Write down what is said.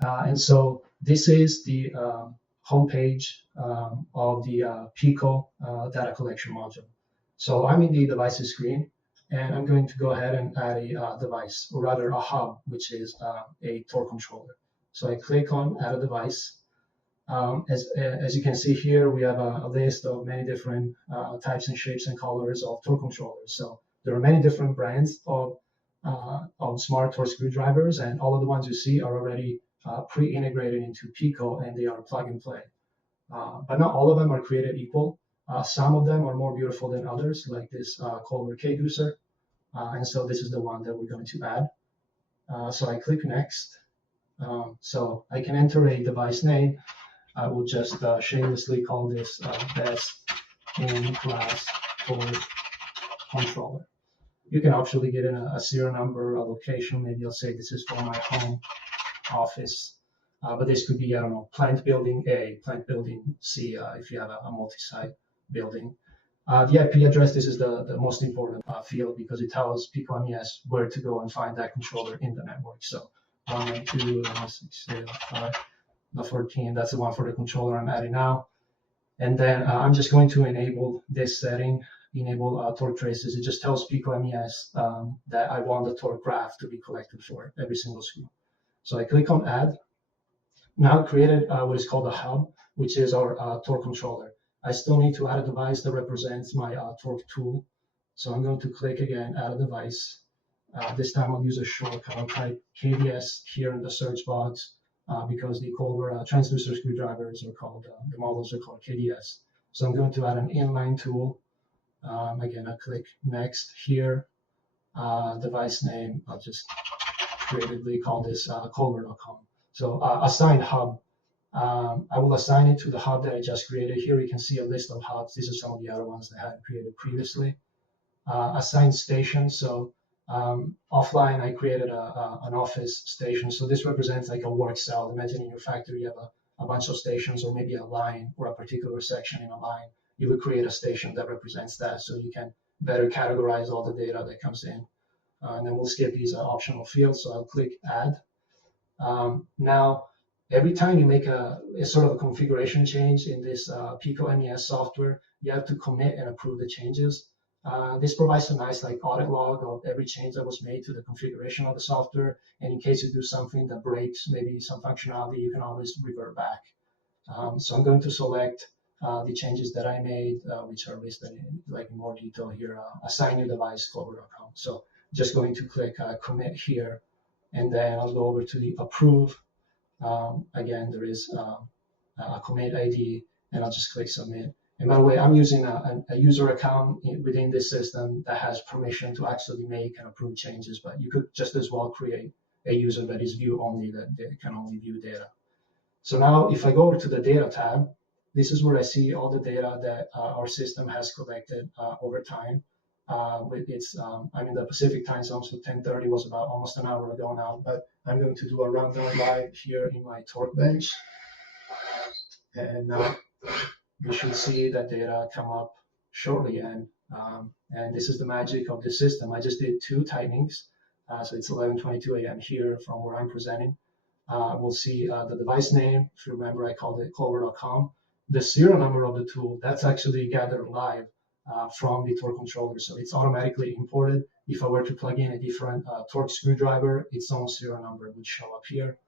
And so this is the homepage of the Pico data collection module. So I'm in the devices screen, and I'm going to go ahead and add a device, or rather a hub, which is a torque controller. So I click on add a device. As you can see here, we have a list of many different types and shapes and colors of torque controllers. So there are many different brands of smart torque screwdrivers, and all of the ones you see are already pre-integrated into Pico, and they are plug and play. But not all of them are created equal. Some of them are more beautiful than others, like this Kolver K-Deucer. And so this is the one that we're going to add. So I click next. So I can enter a device name. I will just shamelessly call this best in class torque controller. You can actually get in a serial number, a location. Maybe I'll say this is for my home office. But this could be, I don't know, plant building A, plant building C, if you have a multi-site building. The IP address, this is the most important field, because it tells Pico MES where to go and find that controller in the network. So 192.168.5.14, that's the one for the controller I'm adding now. And then I'm just going to enable this setting, enable torque traces. It just tells Pico MES that I want the torque graph to be collected for every single screw. So I click on add. Now created what is called a hub, which is our torque controller. I still need to add a device that represents my torque tool. So I'm going to click again, add a device. This time I'll use a shortcut. I'll type KDS here in the search box because the Kolver transducer screwdrivers are called, the models are called KDS. So I'm going to add an inline tool. Again, I click next here. Device name, I'll just creatively call this Kolver.com. So assign hub. I will assign it to the hub that I just created. Here you can see a list of hubs. These are some of the other ones that I had created previously. Assign station. So offline, I created an office station. So this represents like a work cell. Imagine in your factory you have a bunch of stations, or maybe a line or a particular section in a line. You would create a station that represents that, so you can better categorize all the data that comes in. And then we'll skip these optional fields. So I'll click add. Now, every time you make a sort of a configuration change in this Pico MES software, you have to commit and approve the changes. This provides a nice like audit log of every change that was made to the configuration of the software. And in case you do something that breaks maybe some functionality, you can always revert back. So I'm going to select the changes that I made, which are listed in like more detail here. Assign new device, Kolver.com. So just going to click commit here, and then I'll go over to the approve. Again, there is a commit ID, and I'll just click submit. And by the way, I'm using a user account within this system that has permission to actually make and approve changes, but you could just as well create a user that is view only, that they can only view data. So now if I go over to the data tab, this is where I see all the data that our system has collected over time. I'm in the Pacific time zone, so 10:30 was about almost an hour ago now, but I'm going to do a rundown live here in my torque bench. And now you should see that data come up shortly. And this is the magic of the system. I just did 2 tightenings. So it's 11:22 a.m. here from where I'm presenting. We'll see the device name. If you remember, I called it Kolver.com. The serial number of the tool, that's actually gathered live from the torque controller. So it's automatically imported. If I were to plug in a different torque screwdriver, its own serial number would show up here.